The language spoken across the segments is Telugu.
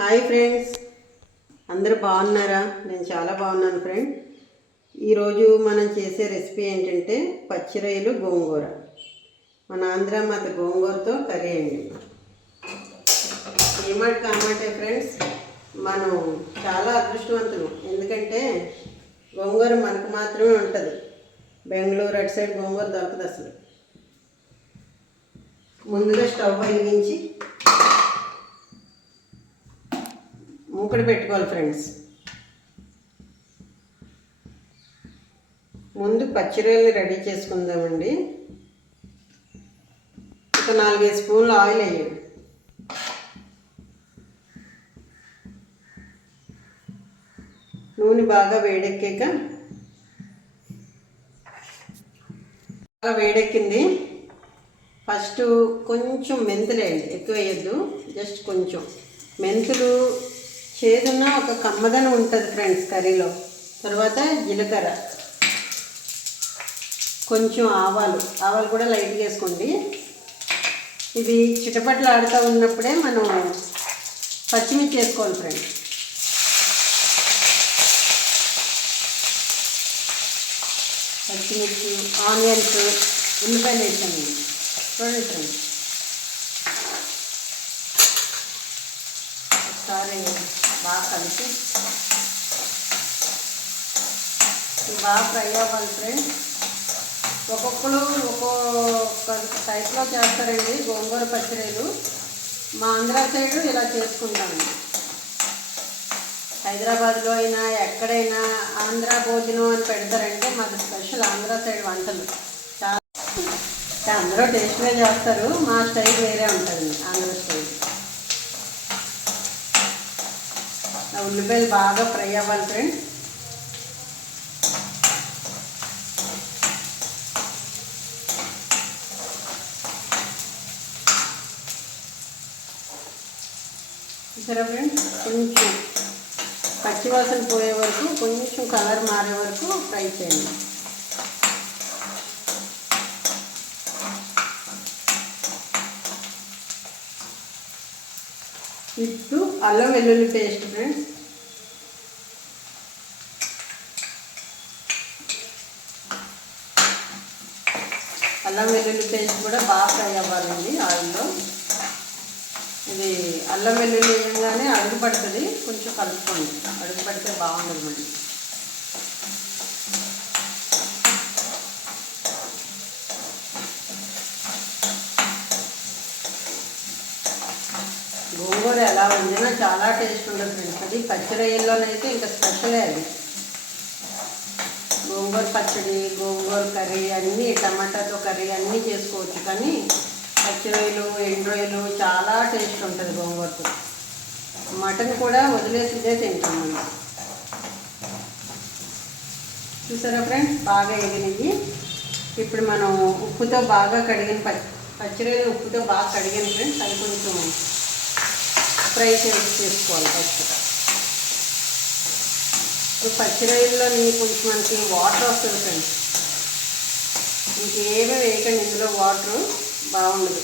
హాయ్ ఫ్రెండ్స్ అందరు బాగున్నారా? నేను చాలా బాగున్నాను ఫ్రెండ్ ఈరోజు మనం చేసే రెసిపీ ఏంటంటే పచ్చిరొయ్యలు గోంగూర. మన ఆంధ్ర మత గోంగూరతో కర్రీ అండి. ఏమాట కామాటే ఫ్రెండ్స్ మనం చాలా అదృష్టవంతులు. ఎందుకంటే గోంగూర మనకు మాత్రమే ఉంటుంది. బెంగళూరు అటు సైడ్ గోంగూర దొరకదు అసలు. ముందుగా స్టవ్ వెలిగించి మూకుడు పెట్టుకోవాలి ఫ్రెండ్స్. ముందు పచ్చిరొయ్యలు రెడీ చేసుకుందామండి. ఒక నాలుగైదు స్పూన్లు ఆయిల్ వేయండి. నూనె బాగా వేడెక్కాక బాగా వేడెక్కింది. ఫస్ట్ కొంచెం మెంతులు వేయండి. ఎక్కువ వేయద్దు. జస్ట్ కొంచెం. మెంతులు చేదున్న ఒక కమ్మదనం ఉంటుంది ఫ్రెండ్స్ కర్రీలో. తర్వాత జీలకర్ర. కొంచెం ఆవాలు. ఆవాలు కూడా లైట్గా వేసుకోండి. ఇది చిటపట్లు ఆడుతూ ఉన్నప్పుడే మనం పచ్చిమిర్చి వేసుకోవాలి ఫ్రెండ్స్. పచ్చిమిర్చి ఆనియన్స్ ఉల్లిపాయలు వేసాము చూడండి ఫ్రెండ్స్. బాగా కలిపి బాగా ఫ్రై అవ్వాలి ఫ్రెండ్స్. ఒక్కొక్కరు ఒక్కొక్క టైప్లో చేస్తారండి గోంగూర పచ్చడిలు. మా ఆంధ్ర సైడ్ ఇలా చేసుకుంటామండి హైదరాబాద్లో అయినా ఎక్కడైనా ఆంధ్ర భోజనం అని పెడతారంటే మాది స్పెషల్ ఆంధ్ర సైడ్ వంటలు. చాలా అందరూ టేస్ట్గా చేస్తారు. మా స్టైల్ వేరే ఉంటుంది ఆంధ్ర స్టైల్ ఆ ఉల్లిపాయలు బాగా ఫ్రై అవ్వాలి ఫ్రెండ్స్ చూసారా ఫ్రెండ్స్ కొంచెం పచ్చివాసన పోయే వరకు కొంచెం కలర్ మారే వరకు ఫ్రై చేయండి. ఇప్పుడు అల్లం వెల్లుల్లి పేస్ట్ ఫ్రెండ్స్ అల్లం వెల్లుల్లి పేస్ట్ కూడా బాగా ఫ్రై అవ్వాలండి ఆయిల్లో. ఇది అల్లం వెల్లుల్లి వేయంగానే అడుగు పడుతుంది. కొంచెం కలుపుకోండి. అడుగు పడితే బాగుండదు మళ్ళీ. గోంగూర ఎలా వండినా చాలా టేస్ట్ ఉండదు ఫ్రెండ్స్. అది పచ్చిరొయ్యల్లోనైతే ఇంకా స్పెషలే అది. గోంగూర పచ్చడి గోంగూర కర్రీ అన్నీ టమాటాతో కర్రీ అన్నీ చేసుకోవచ్చు. కానీ పచ్చిరొయ్యలు ఎండ్రొయ్యలు చాలా టేస్ట్ ఉంటుంది గోంగూరతో. మటన్ కూడా వదిలేసిదే తింటాం మనం. చూసారా ఫ్రెండ్స్? బాగా ఎగినాయి ఇప్పుడు మనం ఉప్పుతో బాగా కడిగిన పచ్చి పచ్చిరొయ్యలు ఉప్పుతో బాగా కడిగిన ఫ్రెండ్స్ అవి కొంచెం ఫ్రై చేసి చేసుకోవాలి ఫస్ట్. ఇప్పుడు పచ్చిరొయ్యల్లో కొంచెం మనకి వాటర్ వస్తుంది ఫ్రెండ్స్ ఇంకేమీ వేయకండి ఇందులో వాటర్ బాగుండదు.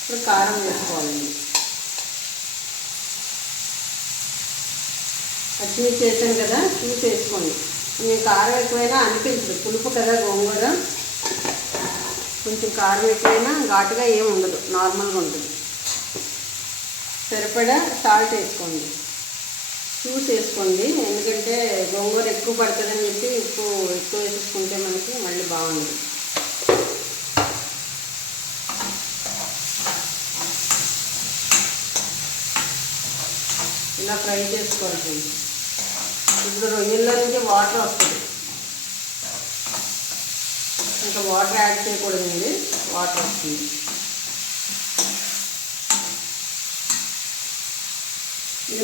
ఇప్పుడు కారం వేసుకోవాలండి. పచ్చిమిర్చి వేసాను కదా చూసి వేసుకోండి. నేను కారం ఎక్కువైనా అనిపించదు. పులుపు కదా గోంగూర. కొంచెం కారం ఎక్కువైనా ఘాటుగా ఏమి ఉండదు. నార్మల్గా ఉంటుంది. సరిపడా సాల్ట్ వేసుకోండి. చూసి వేసుకోండి. ఎందుకంటే గోంగూర ఎక్కువ పడుతుందని చెప్పి ఉప్పు ఎక్కువ వేసేసుకుంటే మనకి మళ్ళీ బాగుండదు. ఇలా ఫ్రై చేసుకోవాలి ఇప్పుడు రొయ్యల్లో నుంచి వాటర్ వస్తుంది. ఇంకా వాటర్ యాడ్ చేయకూడదండి. వాటర్ వస్తుంది.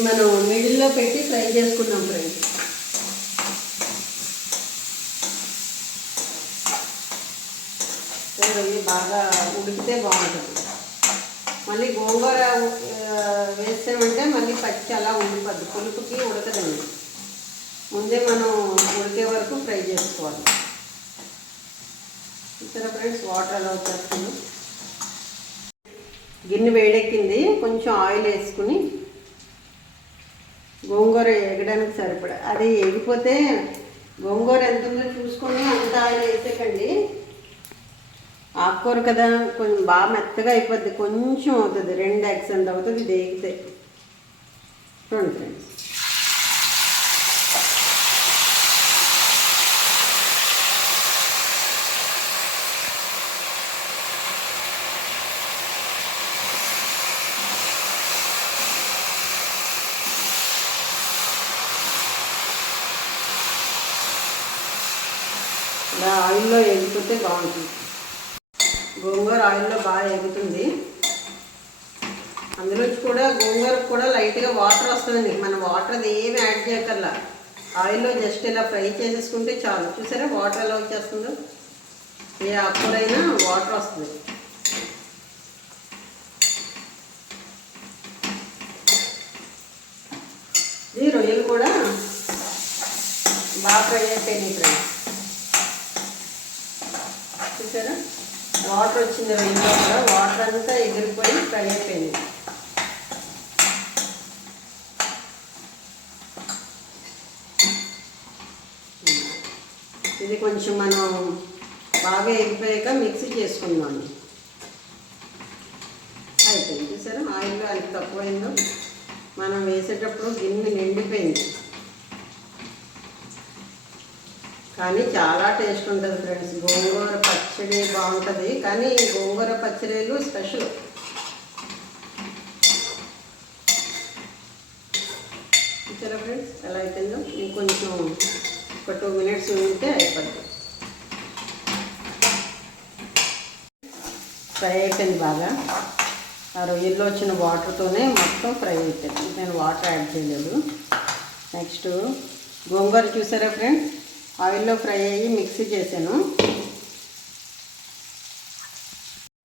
మనం మిడిల్లో పెట్టి ఫ్రై చేసుకున్నాం ఫ్రెండ్స్. ఇవి బాగా ఉడికితే బాగుంటుంది. మళ్ళీ గోంగూర వేసామంటే మళ్ళీ పచ్చి అలా ఉండిపోద్ది. పులుపుకి ఉడకదండి. ముందే మనం ఉడికే వరకు ఫ్రై చేసుకోవాలి. ఇతర ఫ్రెండ్స్? వాటర్ అలా వచ్చేస్తుంది. గిన్నె వేడెక్కింది. కొంచెం ఆయిల్ వేసుకుని గోంగూర ఎగడానికి సరిపడ. అది ఎగిపోతే గోంగూర ఎంత ఉందో చూసుకొని అంత ఆయిల్ వేసేకండి. ఆకుకూర కదా కొంచెం బాగా మెత్తగా అయిపోద్ది కొంచెం అవుతుంది రెండు యాక్సెంట్ అవుతుంది ఇది వేగితే చూడండి ఫ్రెండ్స్ ఇలా ఆయిల్లో ఎగుతుంటే బాగుంటుంది. గోంగూర ఆయిల్లో బాగా ఎగుతుంది. అందులో కూడా గోంగూరకు కూడా లైట్గా వాటర్ వస్తుందండి మనం వాటర్ అది ఏమి యాడ్ చేయకర్లా ఆయిల్లో జస్ట్ ఇలా ఫ్రై చేసేసుకుంటే చాలు. చూసారా? వాటర్ ఎలా వచ్చేస్తుందో? ఏ ఆకుకూరైనా వాటర్ వస్తుంది. ఈ రొయ్యలు కూడా బాగా ఫ్రై అయిపోయినాయి ఫ్రెండ్స్ చూసారా వాటర్ వచ్చింది రొయ్యలో కూడా వాటర్ అంతా ఎగిరిపోయి ఫ్రై అయిపోయింది. ఇది కొంచెం మనం బాగా ఎగిపోయాక మిక్సీ చేసుకుందాం. అయిపోయింది. సరే ఆయిల్ అది తక్కువైందో? మనం వేసేటప్పుడు గిన్నె నిండిపోయింది. కానీ చాలా టేస్ట్ ఉంటుంది ఫ్రెండ్స్. గోంగూర పచ్చడి బాగుంటుంది కానీ ఈ గోంగూర పచ్చడిలు స్పెషల్. చూసారా ఫ్రెండ్స్? ఎలా అయిపోయిందో ఇంకొంచెం ఒక టూ మినిట్స్ ఉంటే అయిపోద్ది. ఫ్రై అయిపోయింది బాగా. ఆ రొయ్యల్లో వచ్చిన వాటర్తోనే మొత్తం ఫ్రై అయిపోయింది. నేను వాటర్ యాడ్ చేయలేదు. నెక్స్ట్ గోంగూర చూసారా ఫ్రెండ్స్? ఆయిల్లో ఫ్రై అయ్యి మిక్సీ చేశాను.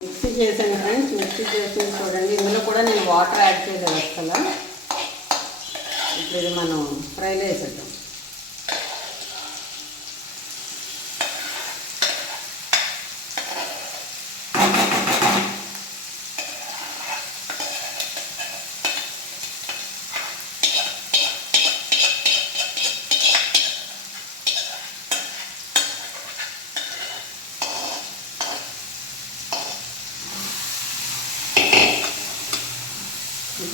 మిక్సీ చేశాను ఫ్రెండ్స్. మిక్సీ చేసి చూడండి. ఇందులో కూడా నేను వాటర్ యాడ్ చేయలేదు అసలు. ఇప్పుడు ఇది మనం ఫ్రైలో వేసేద్దాం.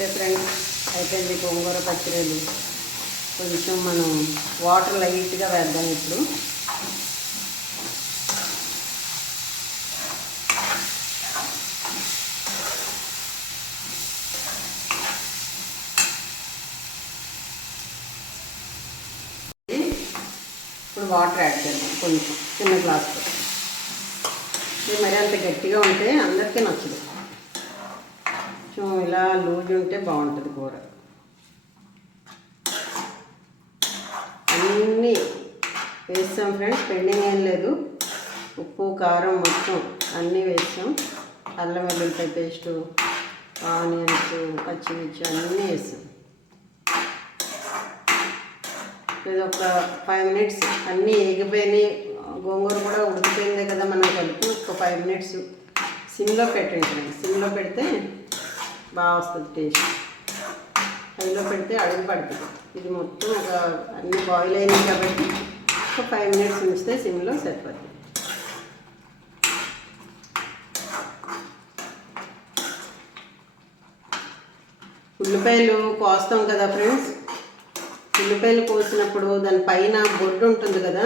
అంతే ఫ్రెండ్స్ అయిపోయింది గోంగూర పచ్చిరేలు కొంచెం మనం వాటర్ లైట్గా వేద్దాం ఇప్పుడు. ఇప్పుడు వాటర్ యాడ్ చేద్దాం కొంచెం చిన్న గ్లాస్తో ఇది మరి అంత గట్టిగా ఉంటే అందరికీ నచ్చదు. కొంచెం ఇలా లూజ్ ఉంటే బాగుంటుంది కూర. అన్నీ వేస్తాం ఫ్రెండ్స్ పెండింగ్ ఏం లేదు. ఉప్పు కారం మొత్తం అన్నీ వేస్తాం. అల్లం వెల్లుల్లిపాయ పేస్టు ఆనియన్స్ పచ్చిమిర్చి అన్నీ వేస్తాం. ఇది ఒక ఫైవ్ మినిట్స్ అన్నీ ఎగిపోయినాయి గోంగూర కూడా ఉడికిపోయిందే కదా మనం కలిపి ఒక ఫైవ్ మినిట్స్ సిమ్లో పెట్టండి సిమ్లో పెడితే బాగా వస్తుంది టేస్ట్. హైలో పెడితే అడుగు పడుతుంది. ఇది మొత్తం ఒక అన్ని బాయిల్ అయినాయి కాబట్టి ఒక ఫైవ్ మినిట్స్ ఉంచితే సిమ్లో సరిపోతుంది ఉల్లిపాయలు కోస్తాం కదా ఫ్రెండ్స్ ఉల్లిపాయలు కోసినప్పుడు దాని పైన బొడ్డు ఉంటుంది కదా?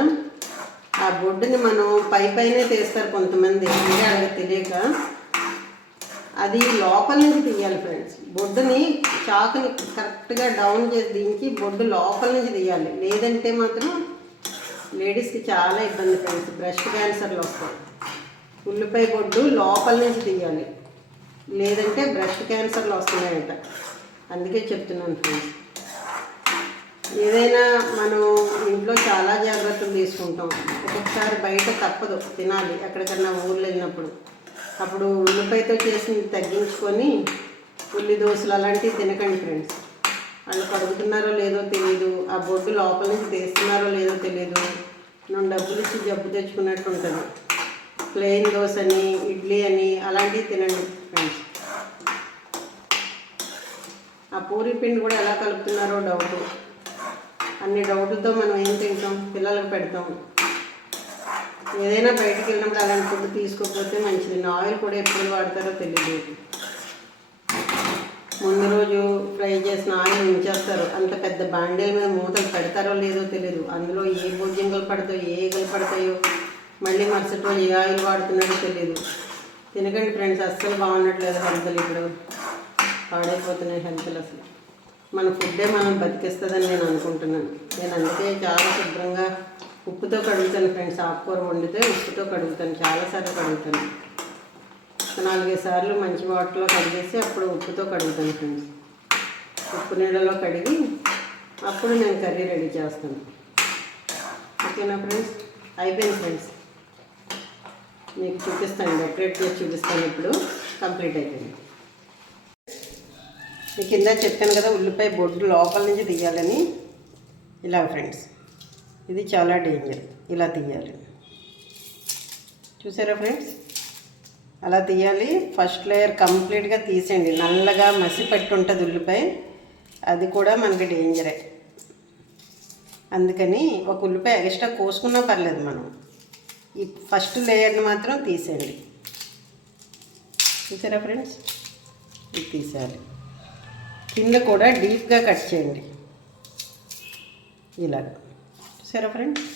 ఆ బొడ్డుని మనం పై పైనే తీస్తారు కొంతమంది. అంటే అలా తెలియక అది లోపల నుంచి తీయాలి ఫ్రెండ్స్ బొడ్డుని చాకుని కరెక్ట్గా డౌన్ చేసి దించి బొడ్డు లోపల నుంచి తీయాలి. లేదంటే మాత్రం లేడీస్కి చాలా ఇబ్బంది ఫ్రెండ్స్ బ్రెస్ట్ క్యాన్సర్లు వస్తాయి. ఉల్లిపాయ బొడ్డు లోపల నుంచి తీయాలి. లేదంటే బ్రెస్ట్ క్యాన్సర్లు వస్తున్నాయంట. అందుకే చెప్తున్నాను ఫ్రెండ్స్ ఏదైనా మనం ఇంట్లో చాలా జాగ్రత్తలు తీసుకుంటాం. ఒక్కొక్కసారి బయట తప్పదు. తినాలి. ఎక్కడికన్నా ఊర్లో వెళ్ళినప్పుడు. అప్పుడు ఉల్లిపాయతో చేసి తగ్గించుకొని ఉల్లి దోశలు అలాంటివి తినకండి ఫ్రెండ్స్. వాళ్ళు కడుగుతున్నారో లేదో తెలియదు ఆ బొడ్డు లోపల నుంచి తీస్తున్నారో లేదో తెలియదు మనం డబ్బులు ఇచ్చి జబ్బు తెచ్చుకున్నట్టు ఉంటుంది. ప్లెయిన్ దోశ అని ఇడ్లీ అని అలాంటివి తినండి ఫ్రెండ్స్. ఆ పూరి పిండి కూడా ఎలా కలుపుతున్నారో డౌట్. అన్ని డౌట్లతో మనం ఏం తింటాం? పిల్లలకు పెడతాం. ఏదైనా బయటకు వెళ్ళినప్పుడు అలాంటి ఫుడ్ తీసుకోకపోతే మంచిది. ఆయిల్ కూడా ఎప్పుడు వాడతారో తెలియదు ముందు రోజు ఫ్రై చేసిన ఆయిల్ ఉంచేస్తారు. అంత పెద్ద బాండీల మీద మూతలు పెడతారో లేదో తెలియదు అందులో ఏ భోజ్యంగలు పడతాయో ఏ ఈగలు పడతాయో మళ్ళీ మరుసటి రోజు ఏ ఆయిల్ వాడుతున్నారో తెలియదు తినకండి ఫ్రెండ్స్ అస్సలు బాగున్నట్లేదు హెల్త్లు ఇప్పుడు. పాడైపోతున్నాయి హెల్త్లు అసలు. మన ఫుడ్డే మనం బతికిస్తుందని నేను అనుకుంటున్నాను. నేను అందుకే చాలా శుభ్రంగా ఉప్పుతో కడుగుతాను ఫ్రెండ్స్ ఆకుకూర వండితే ఉప్పుతో కడుగుతాను చాలాసార్లు కడుగుతాను. నాలుగైదు సార్లు మంచి వాటర్లో కడిగేసి అప్పుడు ఉప్పుతో కడుగుతాను ఫ్రెండ్స్. ఉప్పు నీళ్ళలో కడిగి అప్పుడు నేను కర్రీ రెడీ చేస్తాను. ఓకేనా ఫ్రెండ్స్? అయిపోయింది ఫ్రెండ్స్. మీకు చూపిస్తాను డెకరేట్ చేసి చూపిస్తాను ఇప్పుడు. కంప్లీట్ అయిపోయింది. మీకు కింద చెప్పాను కదా ఉల్లిపాయ బొడ్డు లోపల నుంచి తీయాలని. ఇలా ఫ్రెండ్స్. ఇది చాలా డేంజర్ ఇలా తీయాలి. చూసారా ఫ్రెండ్స్ అలా తీయాలి. ఫస్ట్ లేయర్ కంప్లీట్గా తీసేయండి. నల్లగా మసి పెట్టి ఉంటుంది ఉల్లిపాయ. అది కూడా మనకి డేంజరే అందుకని ఒక ఉల్లిపాయ ఎక్స్ట్రా కోసుకున్నా పర్లేదు మనం. ఈ ఫస్ట్ లేయర్ని మాత్రం తీసేయండి. చూసారా ఫ్రెండ్స్ ఇది తీసేయాలి. కింద కూడా డీప్గా కట్ చేయండి. ఇలాగ చూసారా ఫ్రెండ్స్